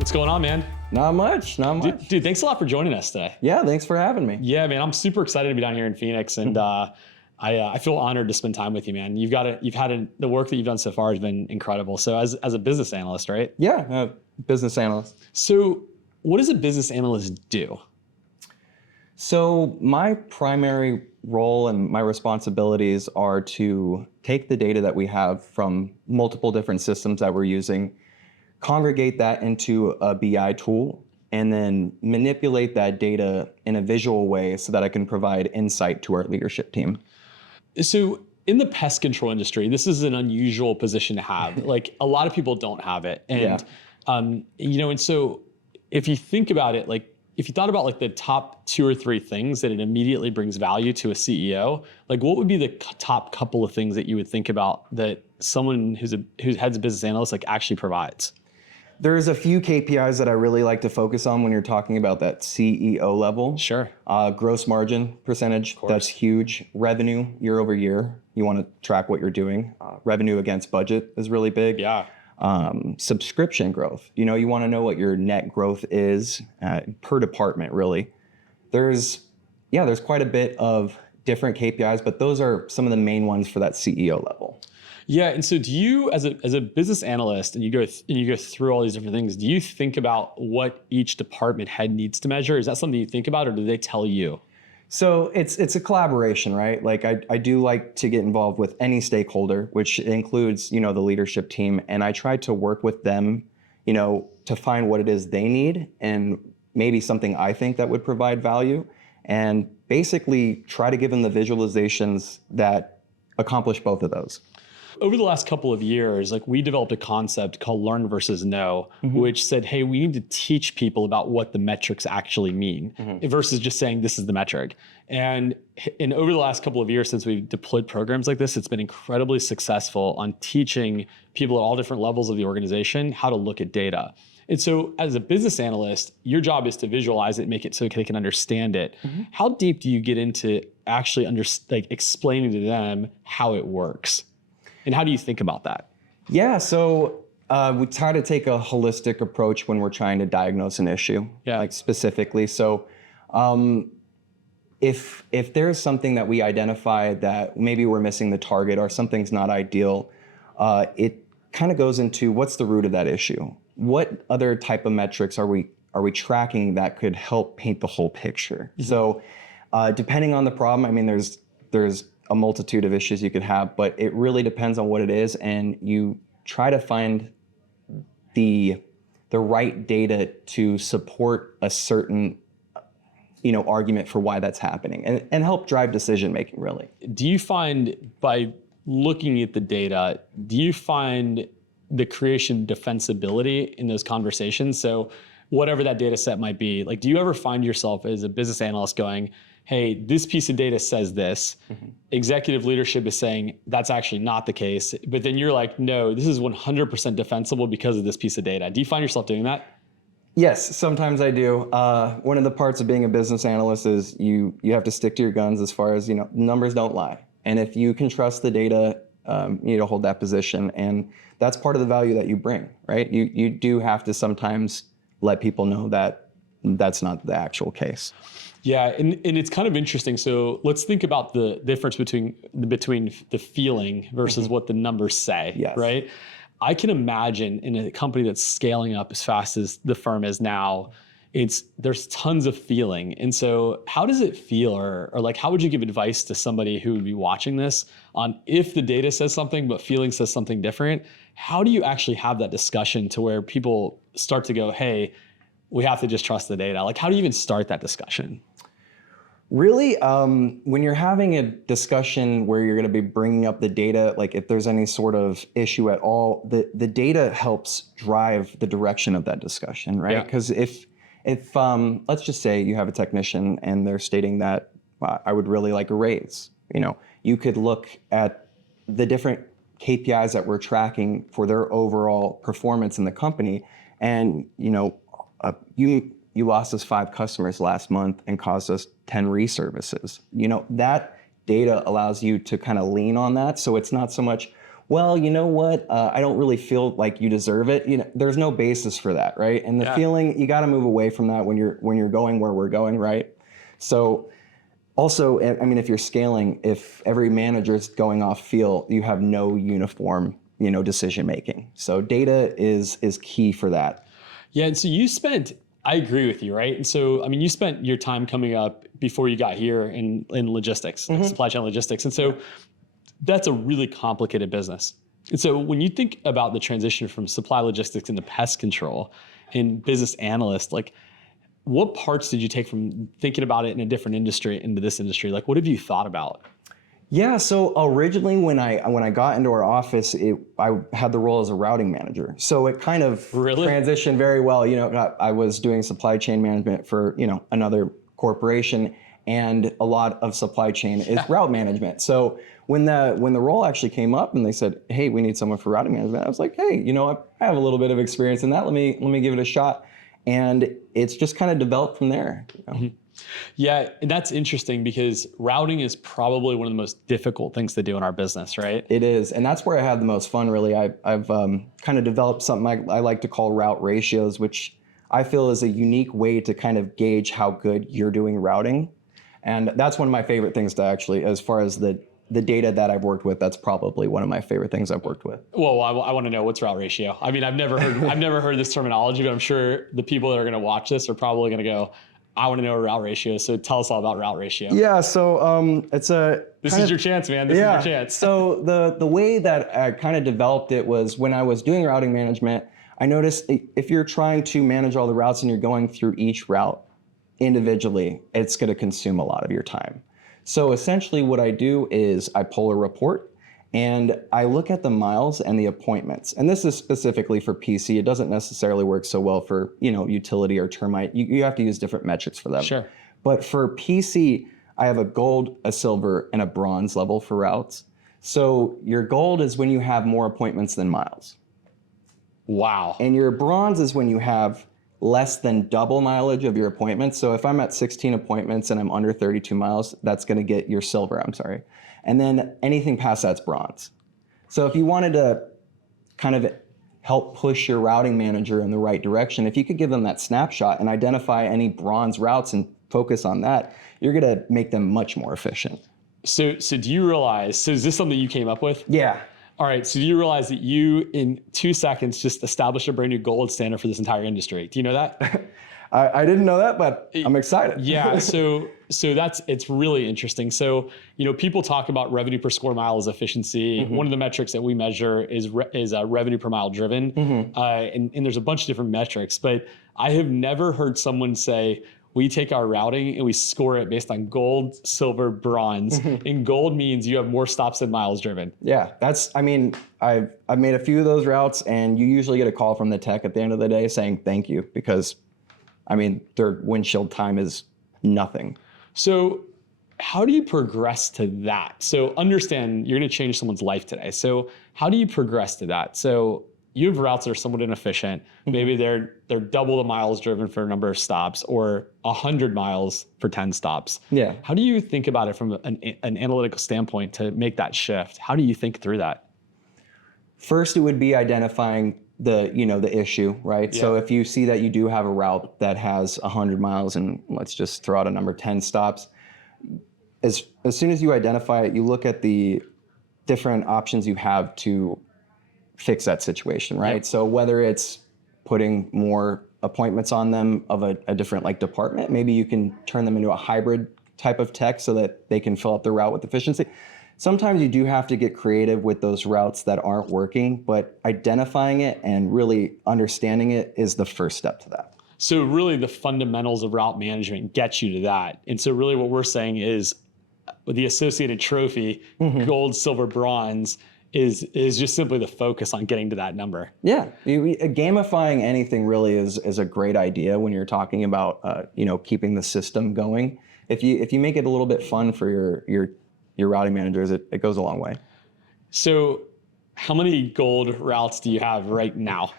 What's going on, man? Not much. Dude, thanks a lot for joining us today. Yeah, thanks for having me. Yeah, man, I'm super excited to be down here in Phoenix, and I feel honored to spend time with you, man. The work that you've done so far has been incredible. So as a business analyst, right? Yeah, business analyst. So what does a business analyst do? So my primary role and my responsibilities are to take the data that we have from multiple different systems that we're using, congregate that into a BI tool, and then manipulate that data in a visual way so that I can provide insight to our leadership team. So in the pest control industry, this is an unusual position to have. Like a lot of people don't have it. And, and so if you think about it, like if you thought about like the top 2 or 3 things that it immediately brings value to a CEO, like what would be the top couple of things that you would think about that someone who heads a business analyst like actually provides? There's a few KPIs that I really like to focus on when you're talking about that CEO level. Sure. Gross margin percentage, that's huge. Revenue year over year, you want to track what you're doing. Revenue against budget is really big. Yeah. Subscription growth, you want to know what your net growth is per department, really. There's quite a bit of different KPIs, but those are some of the main ones for that CEO level. Yeah, and so do you, as a business analyst, and you go through all these different things, do you think about what each department head needs to measure? Is that something you think about, or do they tell you? So it's a collaboration, right? Like I do like to get involved with any stakeholder, which includes, the leadership team, and I try to work with them, to find what it is they need and maybe something I think that would provide value, and basically try to give them the visualizations that accomplish both of those. Over the last couple of years, like we developed a concept called learn versus know, which said, hey, we need to teach people about what the metrics actually mean versus just saying this is the metric. And over the last couple of years since we've deployed programs like this, it's been incredibly successful on teaching people at all different levels of the organization how to look at data. And so as a business analyst, your job is to visualize it, make it so they can understand it. How deep do you get into actually explaining to them how it works? And how do you think about that? Yeah, so we try to take a holistic approach when we're trying to diagnose an issue, like specifically. So if there's something that we identify that maybe we're missing the target or something's not ideal, it kind of goes into what's the root of that issue? What other type of metrics are we tracking that could help paint the whole picture? So depending on the problem, I mean, there's a multitude of issues you could have, but it really depends on what it is, and you try to find the right data to support a certain argument for why that's happening and help drive decision making, really. Do you find by looking at the data, do you find the creation defensibility in those conversations? So whatever that data set might be, like, do you ever find yourself as a business analyst going, hey, this piece of data says this, executive leadership is saying that's actually not the case, but then you're like, no, this is 100% defensible because of this piece of data. Do you find yourself doing that? Yes, sometimes I do. One of the parts of being a business analyst is you have to stick to your guns as far as, numbers don't lie. And if you can trust the data, you need to hold that position. And that's part of the value that you bring, right? You do have to sometimes let people know that that's not the actual case. Yeah, and it's kind of interesting. So let's think about the difference between the feeling versus what the numbers say, right? I can imagine in a company that's scaling up as fast as the firm is now, there's tons of feeling. And so how does it feel, or like how would you give advice to somebody who would be watching this on if the data says something but feeling says something different? How do you actually have that discussion to where people start to go, hey, we have to just trust the data? Like, how do you even start that discussion? Really, when you're having a discussion where you're going to be bringing up the data, like if there's any sort of issue at all, the data helps drive the direction of that discussion, right? Because if let's just say you have a technician and they're stating that I would really like a raise, you could look at the different KPIs that we're tracking for their overall performance in the company, and you lost us 5 customers last month and caused us 10 reservices. That data allows you to kind of lean on that. So it's not so much, well, you know what? I don't really feel like you deserve it. There's no basis for that, right? And the feeling, you got to move away from that when you're going where we're going, right? So also, I mean, if you're scaling, if every manager is going off feel, you have no uniform, decision making. So data is key for that. Yeah, and so I agree with you, right? And so, I mean, you spent your time coming up before you got here in logistics, like supply chain logistics. And so that's a really complicated business. And so when you think about the transition from supply logistics into pest control and business analyst, like what parts did you take from thinking about it in a different industry into this industry? Like, what have you thought about? Yeah, so originally when I got into our office, I had the role as a routing manager. So it kind of transitioned very well. I was doing supply chain management for, another corporation, and a lot of supply chain is route management. So when the role actually came up and they said, "Hey, we need someone for routing management," I was like, "Hey, I have a little bit of experience in that. Let me give it a shot." And it's just kind of developed from there. Yeah, and that's interesting because routing is probably one of the most difficult things to do in our business, right? It is, and that's where I had the most fun, really. I've kind of developed something I like to call route ratios, which I feel is a unique way to kind of gauge how good you're doing routing. And that's one of my favorite things to actually, as far as the data that I've worked with, that's probably one of my favorite things I've worked with. Well, I want to know, what's route ratio? I mean, I've never heard this terminology, but I'm sure the people that are going to watch this are probably going to go, I want to know a route ratio. So tell us all about route ratio. Yeah, so this is your chance, man. This is your chance. So the way that I kind of developed it was when I was doing routing management, I noticed if you're trying to manage all the routes and you're going through each route individually, it's going to consume a lot of your time. So essentially what I do is I pull a report and I look at the miles and the appointments. And this is specifically for PC. It doesn't necessarily work so well for, utility or termite. You have to use different metrics for them. Sure. But for PC, I have a gold, a silver, and a bronze level for routes. So your gold is when you have more appointments than miles. Wow. And your bronze is when you have less than double mileage of your appointments. So if I'm at 16 appointments and I'm under 32 miles, that's going to get your silver, And then anything past that's bronze. So if you wanted to kind of help push your routing manager in the right direction, if you could give them that snapshot and identify any bronze routes and focus on that, you're going to make them much more efficient. So do you realize, so is this something you came up with? Yeah. All right, so do you realize that you, in 2 seconds, just established a brand new gold standard for this entire industry? Do you know that? I didn't know that, but I'm excited. Yeah, so it's really interesting. So, people talk about revenue per square mile as efficiency. One of the metrics that we measure is revenue per mile driven. And there's a bunch of different metrics, but I have never heard someone say, we take our routing and we score it based on gold, silver, bronze. And gold means you have more stops than miles driven. Yeah, I've made a few of those routes, and you usually get a call from the tech at the end of the day saying thank you, because their windshield time is nothing. So how do you progress to that? So understand you're going to change someone's life today. So how do you progress to that? So you have routes that are somewhat inefficient. Maybe they're double the miles driven for a number of stops, or 100 miles for 10 stops. Yeah. How do you think about it from an analytical standpoint to make that shift? How do you think through that? First, it would be identifying the issue, right? Yeah. So if you see that you do have a route that has 100 miles and let's just throw out a number, 10 stops, as soon as you identify it, you look at the different options you have to fix that situation, right? Yep. So whether it's putting more appointments on them of a different department, maybe you can turn them into a hybrid type of tech so that they can fill up the route with efficiency. Sometimes you do have to get creative with those routes that aren't working, but identifying it and really understanding it is the first step to that. So really the fundamentals of route management get you to that. And so really what we're saying is the associated trophy, gold, silver, bronze, is just simply the focus on getting to that number. Yeah, gamifying anything really is a great idea when you're talking about keeping the system going. If you make it a little bit fun for your routing managers, it goes a long way. So how many gold routes do you have right now?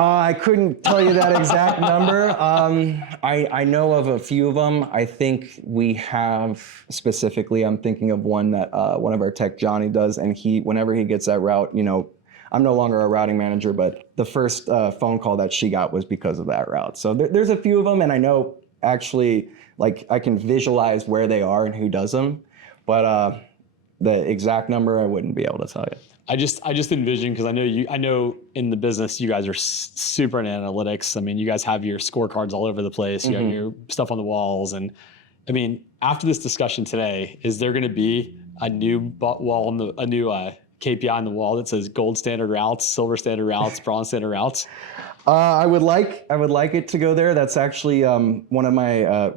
I couldn't tell you that exact number. I know of a few of them. I think we have specifically, I'm thinking of one that one of our tech, Johnny, does. And whenever he gets that route, I'm no longer a routing manager, but the first phone call that she got was because of that route. So there's a few of them, and I know actually, like, I can visualize where they are and who does them. But the exact number, I wouldn't be able to tell you. I just envision, because I know in the business you guys are super in analytics. I mean, you guys have your scorecards all over the place. You have your stuff on the walls, and I mean, after this discussion today, is there going to be a new a new KPI on the wall that says gold standard routes, silver standard routes, bronze standard routes? I would like it to go there. That's actually one of my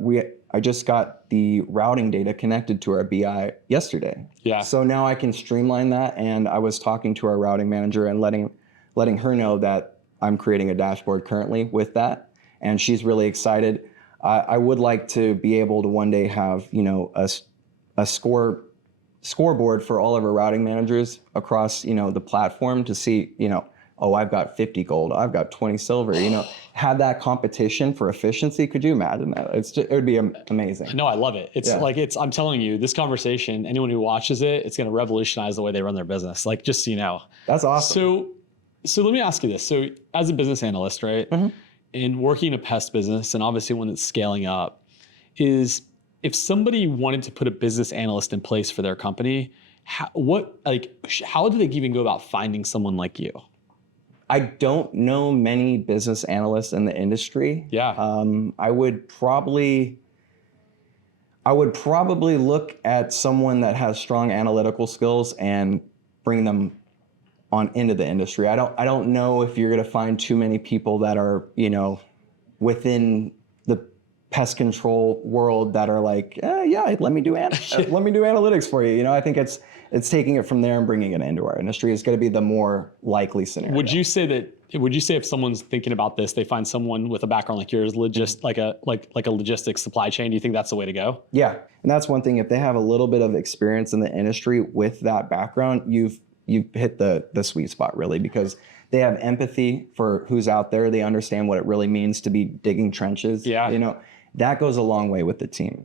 I just got the routing data connected to our BI yesterday. Yeah. So now I can streamline that, and I was talking to our routing manager and letting her know that I'm creating a dashboard currently with that, and she's really excited. I would like to be able to one day have a scoreboard for all of our routing managers across the platform to see oh, I've got 50 gold, I've got 20 silver, have that competition for efficiency. Could you imagine that? It would be amazing. No, I love it. I'm telling you, this conversation, anyone who watches it, it's going to revolutionize the way they run their business. Like, just so you know. That's awesome. So let me ask you this. So as a business analyst, right, in working a pest business, and obviously one that's scaling up, is if somebody wanted to put a business analyst in place for their company, how do they even go about finding someone like you? I don't know many business analysts in the industry. Yeah. I would probably look at someone that has strong analytical skills and bring them on into the industry. I don't know if you're going to find too many people that are, within the pest control world that are like, yeah, let me do analytics for you. I think it's taking it from there and bringing it into our industry is going to be the more likely scenario. Would you say if someone's thinking about this, they find someone with a background like yours, like a logistics supply chain? Do you think that's the way to go? Yeah, and that's one thing. If they have a little bit of experience in the industry with that background, you've hit the sweet spot really, because they have empathy for who's out there. They understand what it really means to be digging trenches. Yeah, that goes a long way with the team.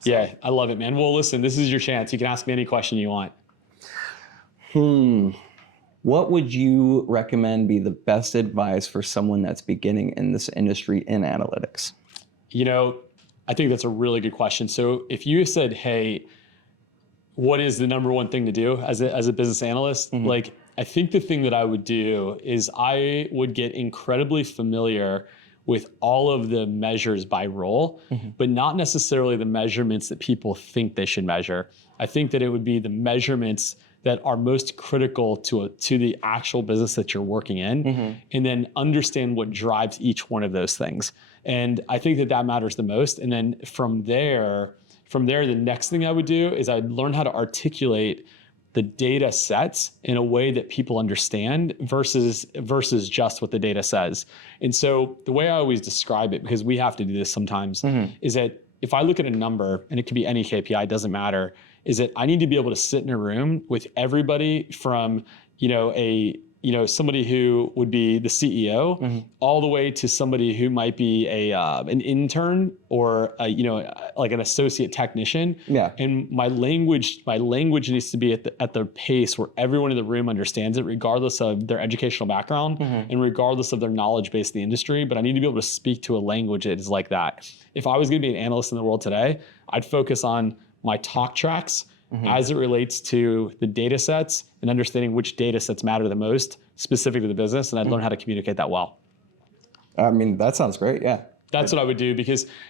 So. Yeah, I love it, man. Well, listen, this is your chance. You can ask me any question you want. What would you recommend be the best advice for someone that's beginning in this industry in analytics? I think that's a really good question. So if you said, hey, what is the number one thing to do as a business analyst? Like, I think the thing that I would do is I would get incredibly familiar with all of the measures by role, but not necessarily the measurements that people think they should measure. I think that it would be the measurements that are most critical to the actual business that you're working in, and then understand what drives each one of those things. And I think that matters the most. And then from there, the next thing I would do is I'd learn how to articulate the data sets in a way that people understand versus just what the data says. And so the way I always describe it, because we have to do this sometimes, is that if I look at a number, and it could be any KPI, doesn't matter, is that I need to be able to sit in a room with everybody from, somebody who would be the CEO all the way to somebody who might be an intern or like an associate technician. Yeah. And my language needs to be at the pace where everyone in the room understands it, regardless of their educational background and regardless of their knowledge base in the industry. But I need to be able to speak to a language that is like that. If I was going to be an analyst in the world today, I'd focus on my talk tracks as it relates to the data sets and understanding which data sets matter the most specific to the business. And I'd learn how to communicate that well. I mean, that sounds great. Yeah. That's what I would do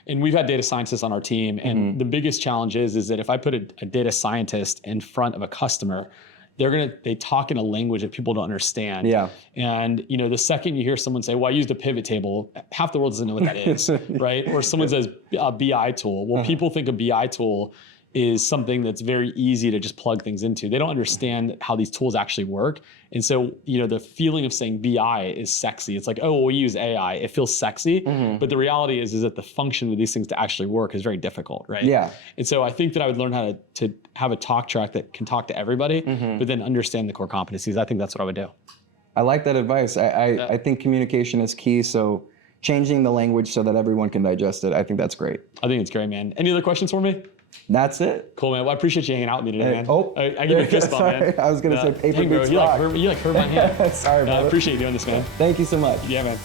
and we've had data scientists on our team. And the biggest challenge is that if I put a data scientist in front of a customer, they talk in a language that people don't understand. Yeah. And the second you hear someone say, well, I used a pivot table, half the world doesn't know what that is, right? Or someone says a BI tool. Well, people think a BI tool is something that's very easy to just plug things into. They don't understand how these tools actually work. And so, the feeling of saying BI is sexy. It's like, oh, well, we use AI. It feels sexy. But the reality is that the function of these things to actually work is very difficult, right? Yeah. And so I think that I would learn how to have a talk track that can talk to everybody, but then understand the core competencies. I think that's what I would do. I like that advice. I think communication is key. So changing the language so that everyone can digest it, I think that's great. I think it's great, man. Any other questions for me? That's it. Cool, man. Well, I appreciate you hanging out with me today, man. Oh, I give you a fist bump, man. I was going to say paper dang, bro, beats you rock. like hurt my hand. Sorry, I brother. appreciate you doing this, man. Thank you so much. Yeah, man.